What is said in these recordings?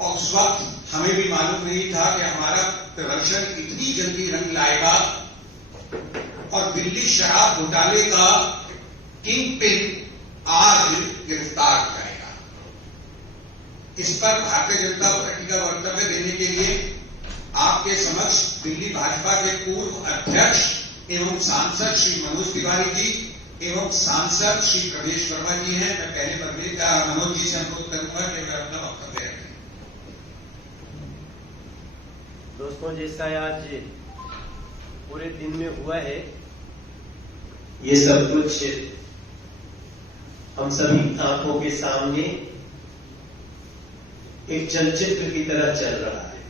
और उस वक्त हमें भी मालूम नहीं था कि हमारा प्रदर्शन इतनी जल्दी रंग लाएगा और दिल्ली शराब घोटाले का किंग पिन आज गिरफ्तार हो जाएगा। इस पर भारतीय जनता पार्टी का वक्तव्य देने के लिए आपके समक्ष दिल्ली भाजपा के पूर्व अध्यक्ष एवं सांसद श्री मनोज तिवारी जी एवं सांसद श्री प्रवेश वर्मा जी हैं। मैं पहले मनोज जी से अनुरोध करूंगा कि वे अपना वक्तव्य रखें। दोस्तों, जैसा आज पूरे दिन में हुआ है, ये सब कुछ हम सभी आंखों के सामने एक चलचित्र की तरह चल रहा है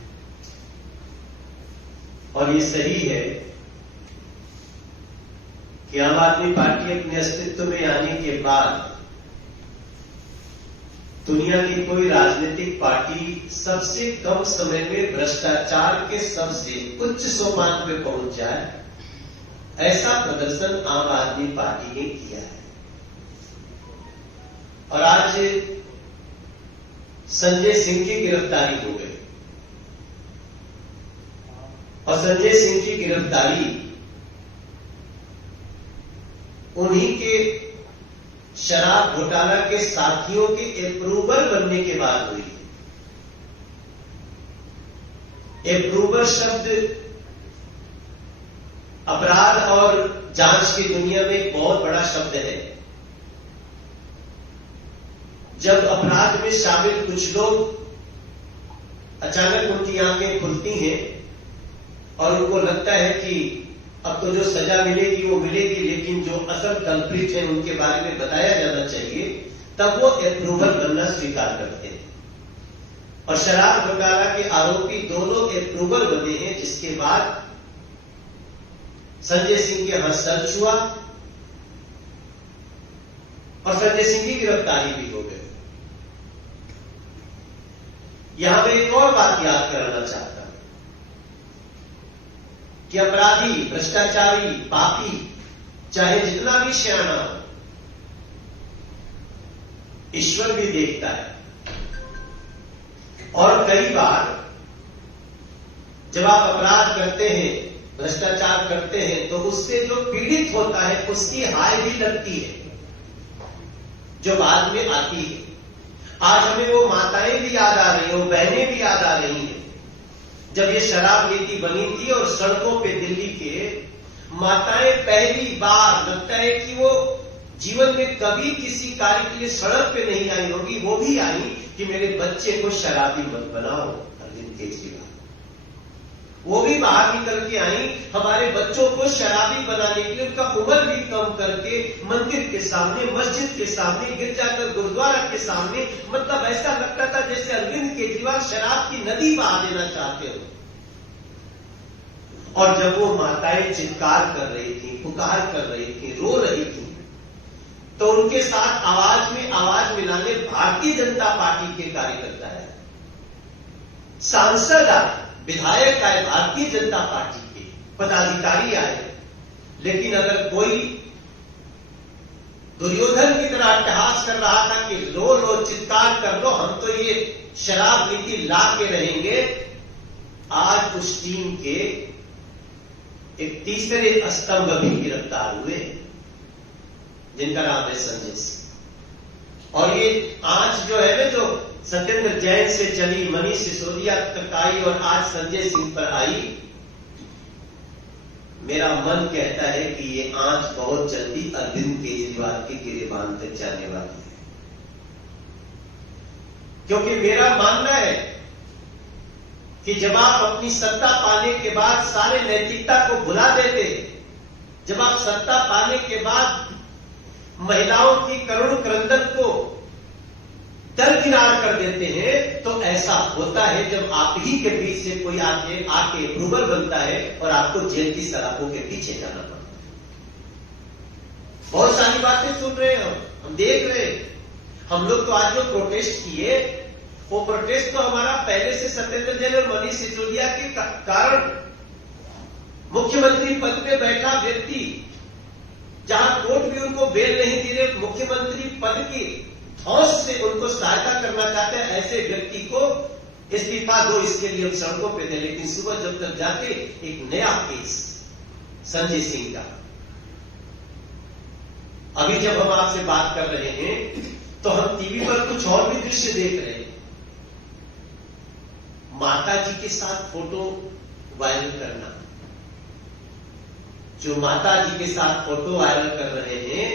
और ये सही है कि आम आदमी पार्टी अपने अस्तित्व में आने के बाद दुनिया की कोई राजनीतिक पार्टी सबसे कम समय में भ्रष्टाचार के सबसे उच्च सोपान पे पहुंच जाए, ऐसा प्रदर्शन आम आदमी पार्टी ने किया है। और आज संजय सिंह की गिरफ्तारी हो गई और संजय सिंह की गिरफ्तारी उन्हीं के शराब घोटाला के साथियों के अप्रूवर बनने के बाद हुई। अप्रूवर शब्द अपराध और जांच की दुनिया में एक बहुत बड़ा शब्द है। जब अपराध में शामिल कुछ लोग अचानक उनकी आंखें खुलती हैं और उनको लगता है कि अब तो जो सजा मिलेगी वो मिलेगी, लेकिन जो असल कल्प्रिट है उनके बारे में बताया जाना चाहिए, तब वो अप्रूवल बनना स्वीकार करते हैं। और शराब घोटाला के आरोपी दोनों अप्रूवल बने हैं, जिसके बाद संजय सिंह के यहां सर्च हुआ और संजय सिंह की गिरफ्तारी भी हो गई। यहां मैं एक और बात याद कराना चाहता हूं कि अपराधी, भ्रष्टाचारी, पापी चाहे जितना भी शयाना हो, ईश्वर भी देखता है। और कई बार जब आप अपराध करते हैं, भ्रष्टाचार करते हैं, तो उससे जो पीड़ित होता है उसकी हाय भी लगती है, जो बाद में आती है। आज हमें वो माताएं भी याद आ रही हैं, वो बहनें भी याद आ रही हैं जब ये शराब नीति बनी थी और सड़कों पे दिल्ली के माताएं पहली बार, लगता है कि वो जीवन में कभी किसी कार्य के लिए सड़क पे नहीं आई होगी, वो भी आई कि मेरे बच्चे को शराबी मत बनाओ, अरविंद केजरीवाल। वो भी बाहर निकल के आई हमारे बच्चों को शराबी बनाने के लिए, उनका उम्र भी कम करके मंदिर के सामने, मस्जिद के सामने, गिरजाघर गुरुद्वारा के सामने, मतलब ऐसा लगता था जैसे अरविंद केजरीवाल शराब की नदी बहा देना चाहते हो। और जब वो माताएं चित्कार कर रही थी, पुकार कर रही थी, रो रही थी, तो उनके साथ आवाज में आवाज मिलाने भारतीय जनता पार्टी के कार्यकर्ता है, सांसद आए, विधायक आए, भारतीय जनता पार्टी के पदाधिकारी आए। लेकिन अगर कोई दुर्योधन की तरह अट्टहास कर रहा था कि लो लो, चित्कार कर लो, हम तो ये शराब नीति ला के रहेंगे, आज उस टीम के एक तीसरे स्तंभ भी गिरफ्तार हुए, जिनका नाम है संजय सिंह। और ये आज जो है ना, जो सत्येंद्र जैन से चली, मनीष सिसोदिया तक आई और आज संजय सिंह पर आई, मेरा मन कहता है कि ये आंच बहुत जल्दी अरविंद केजरीवाल के गिरेबान तक जाने वाली है। क्योंकि मेरा मानना है कि जब आप अपनी सत्ता पाने के बाद सारे नैतिकता को भुला देते, जब आप सत्ता पाने के बाद महिलाओं की करुण क्रंदन को दरकिनार कर देते हैं, तो ऐसा होता है जब आप ही के बीच से कोई आके अप्रूवल बनता है और आपको जेल की सलाखों के पीछे जाना पड़ता है। बहुत सारी बातें सुन रहे हैं, हम देख रहे हैं। हम लोग तो आज जो प्रोटेस्ट किए, वो प्रोटेस्ट तो हमारा पहले से सत्येंद्र जैन और मनीष सिसोदिया के कारण, मुख्यमंत्री पद पे बैठा व्यक्ति, जहां कोर्ट भी उनको बेल नहीं दे रहे, मुख्यमंत्री पद की धौंस से उनको सहायता करना चाहते हैं, ऐसे व्यक्ति को इस्तीफा दो, इसके लिए हम सड़कों पे थे। लेकिन सुबह जब तक जाते एक नया केस संजय सिंह का। अभी जब हम आपसे बात कर रहे हैं तो हम टीवी पर कुछ और भी दृश्य देख रहे हैं। माता जी के साथ फोटो वायरल करना। जो माता जी के साथ फोटो वायरल कर रहे हैं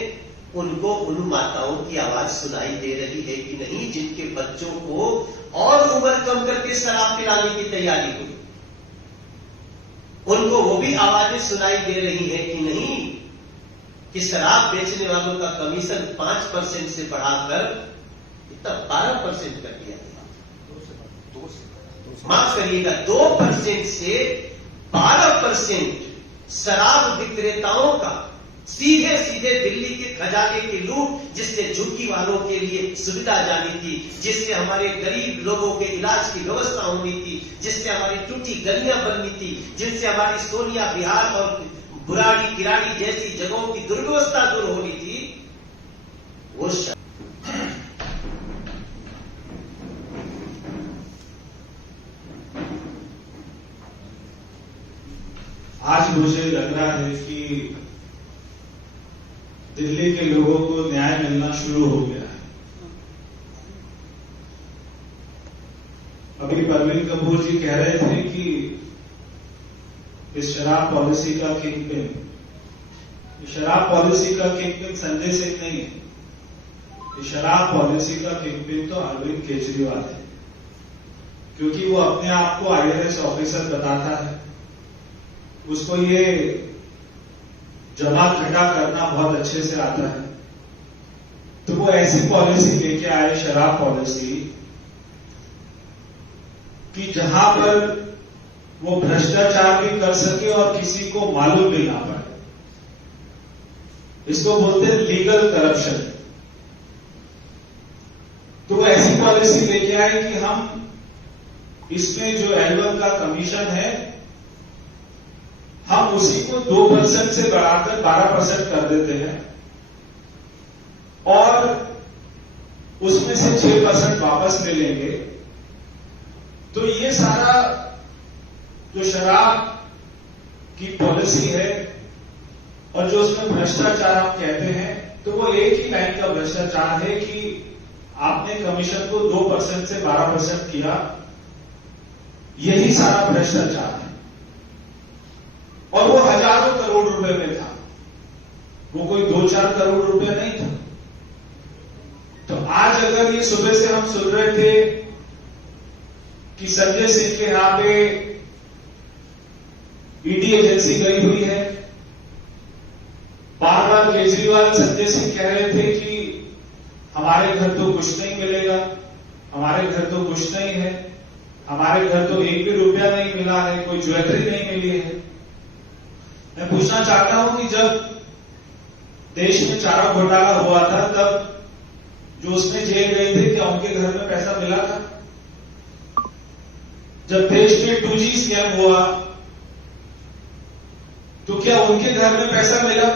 उनको उन माताओं की आवाज सुनाई दे रही है कि नहीं जिनके बच्चों को और उम्र कम करके शराब पिलाने की तैयारी हुई? उनको वो भी आवाजें सुनाई दे रही है कि नहीं कि शराब बेचने वालों का कमीशन 5% से बढ़ाकर इतना 12% कर दिया गया। माफ करिएगा, 2% से 12% शराब विक्रेताओं का सीधे सीधे दिल्ली के खजाने की लूट, जिससे झुग्गी वालों के लिए सुविधा जानी थी, जिससे हमारे गरीब लोगों के इलाज की व्यवस्था होनी थी, जिससे हमारी टूटी गलियां बननी थी, जिनसे हमारी सोनिया बिहार और बुराड़ी किराड़ी जैसी जगहों की दुर्व्यवस्था दूर होनी थी, वो आज मुझे लग रहा है कि दिल्ली के लोगों को न्याय मिलना शुरू हो गया है। अभी परवीन कपूर जी कह रहे थे कि इस शराब पॉलिसी का किंग पिन, शराब पॉलिसी का किंग पिन संजय सिंह नहीं है। इस शराब पॉलिसी का किंग पिन तो अरविंद केजरीवाल है, क्योंकि वो अपने आप को IAS ऑफिसर बताता है। उसको ये जमा घटा करना बहुत अच्छे से आता है। तो वो ऐसी पॉलिसी लेके आए, शराब पॉलिसी, कि जहां पर वो भ्रष्टाचार भी कर सके और किसी को मालूम भी ना पड़े। इसको बोलते हैं लीगल करप्शन। तो वो ऐसी पॉलिसी लेके आए कि हम इसमें जो L1 का कमीशन है हम उसी को 2% से बढ़ाकर 12% कर देते हैं और उसमें से 6% वापस ले लेंगे। तो ये सारा जो शराब की पॉलिसी है और जो उसमें भ्रष्टाचार आप कहते हैं, तो वो एक ही लाइन का भ्रष्टाचार है कि आपने कमीशन को 2% से 12% किया। यही सारा भ्रष्टाचार है और वो हजारों करोड़ रुपए में था, वो कोई 2-4 करोड़ रुपए नहीं था। तो आज अगर ये सुबह से हम सुन रहे थे कि संजय सिंह के यहां पे ईडी एजेंसी गई हुई है, बार बार केजरीवाल संजय सिंह कह रहे थे कि हमारे घर तो कुछ नहीं मिलेगा, हमारे घर तो कुछ नहीं है, हमारे घर तो 1 भी रुपया नहीं मिला है, कोई ज्वेलरी नहीं मिली है। मैं पूछना चाहता हूं कि जब देश में चारा घोटाला हुआ था तब जो उसमें जेल गए थे, क्या उनके घर में पैसा मिला था? जब देश में 2G स्कैम हुआ तो क्या उनके घर में पैसा मिला?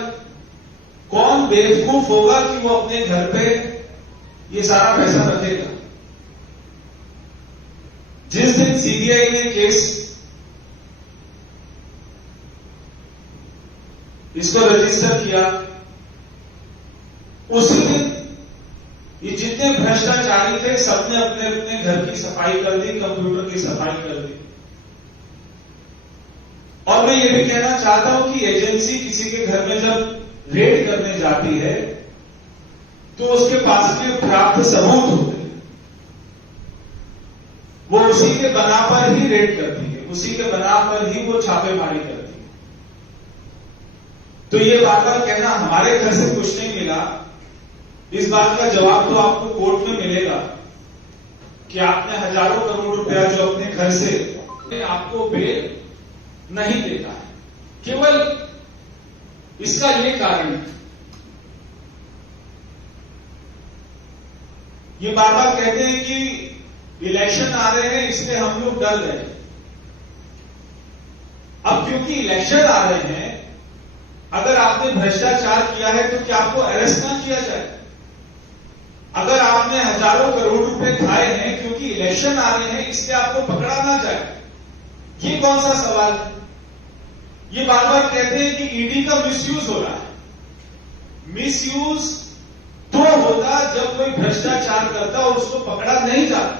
कौन बेवकूफ होगा कि वो अपने घर पे ये सारा पैसा रखेगा? जिस दिन सीबीआई ने केस इसको रजिस्टर किया, उसी दिन ये जितने भ्रष्टाचारी थे सबने अपने अपने घर की सफाई कर दी, कंप्यूटर की सफाई कर दी। और मैं ये भी कहना चाहता हूं कि एजेंसी किसी के घर में जब रेड करने जाती है तो उसके पास में प्राप्त सबूत होते हैं, वो उसी के बना पर ही रेड करती है, उसी के बना पर ही वो छापेमारी करती है। तो ये बात का कहना हमारे घर से कुछ नहीं मिला, इस बात का जवाब तो आपको कोर्ट में मिलेगा कि आपने हजारों करोड़ रुपया जो अपने घर से आपको बेल नहीं देता है। केवल इसका ये कारण है, ये बार बार कहते हैं कि इलेक्शन आ रहे हैं इसलिए हम लोग डर रहे हैं। अब क्योंकि इलेक्शन आ रहे हैं, अगर आपने भ्रष्टाचार किया है तो क्या आपको अरेस्ट ना किया जाए? अगर आपने हजारों करोड़ रुपए खाए हैं क्योंकि इलेक्शन आ रहे हैं इसलिए आपको पकड़ा ना जाए, ये कौन सा सवाल है? ये बार बार कहते हैं कि ईडी का मिसयूज हो रहा है। मिसयूज तो होता जब कोई भ्रष्टाचार करता और उसको पकड़ा नहीं जाता,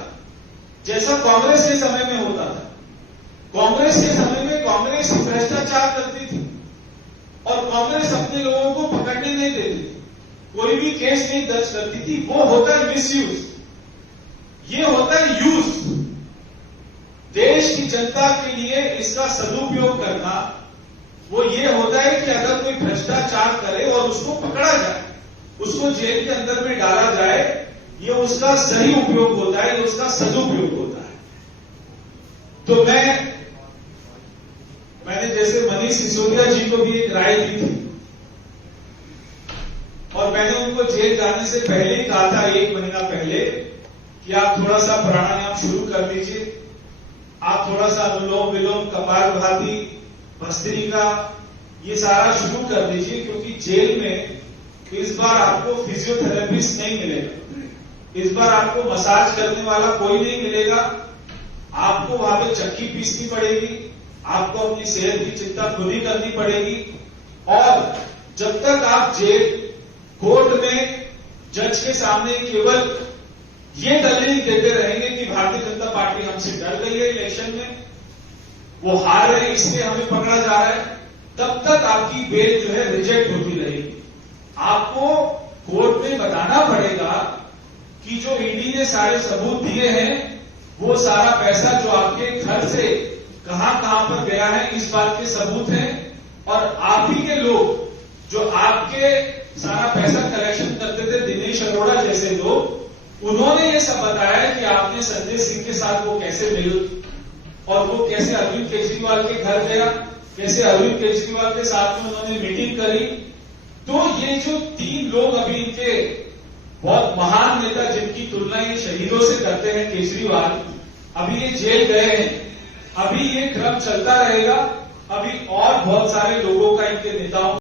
जैसा कांग्रेस के समय में होता था। कांग्रेस के समय में कांग्रेस ही भ्रष्टाचार करती थी और कांग्रेस अपने लोगों को पकड़ने नहीं देती थी, कोई भी केस नहीं दर्ज करती थी। वो होता है मिसयूज, ये होता है यूज। देश की जनता के लिए इसका सदुपयोग करना, वो ये होता है कि अगर कोई भ्रष्टाचार करे और उसको पकड़ा जाए, उसको जेल के अंदर में डाला जाए, ये उसका सही उपयोग होता है, ये उसका सदुपयोग होता है। तो मैंने जैसे मनीष सिसोदिया जी को भी एक राय दी थी और मैंने उनको जेल जाने से पहले ही कहा था, 1 महीना पहले, कि आप थोड़ा सा प्राणायाम शुरू कर दीजिए, आप थोड़ा सा अनुलोम विलोम, कपालभाति, भस्त्रिका, ये सारा शुरू कर दीजिए, क्योंकि जेल में इस बार आपको फिजियोथेरेपिस्ट नहीं मिलेगा, इस बार आपको मसाज करने वाला कोई नहीं मिलेगा, आपको वहां पे चक्की पीसनी पड़ेगी, आपको अपनी सेहत की चिंता खुद ही करनी पड़ेगी। और जब तक आप जेल कोर्ट में जज के सामने केवल ये दलील देते रहेंगे कि भारतीय जनता पार्टी हमसे डर गई है इलेक्शन में, वो हार रहे इसलिए हमें पकड़ा जा रहा है, तब तक आपकी बेल जो है रिजेक्ट होती रहेगी। आपको कोर्ट में बताना पड़ेगा कि जो ईडी ने सारे सबूत दिए हैं, वो सारा पैसा जो आपके घर से कहां पर गया है, इस बात के सबूत हैं। और आप ही के लोग जो आपके सारा पैसा कलेक्शन करते थे, दिनेश अरोड़ा जैसे लोग, उन्होंने ये सब बताया कि आपने संजय सिंह के साथ वो कैसे मिल और वो कैसे अरविंद केजरीवाल के घर गया, कैसे अरविंद केजरीवाल के साथ में उन्होंने मीटिंग करी। तो ये जो 3 लोग अभी इनके बहुत महान नेता जिनकी तुलना ये शहीदों से करते हैं, केजरीवाल, अभी ये जेल गए हैं, अभी ये क्रम चलता रहेगा, अभी और बहुत सारे लोगों का इनके नेताओं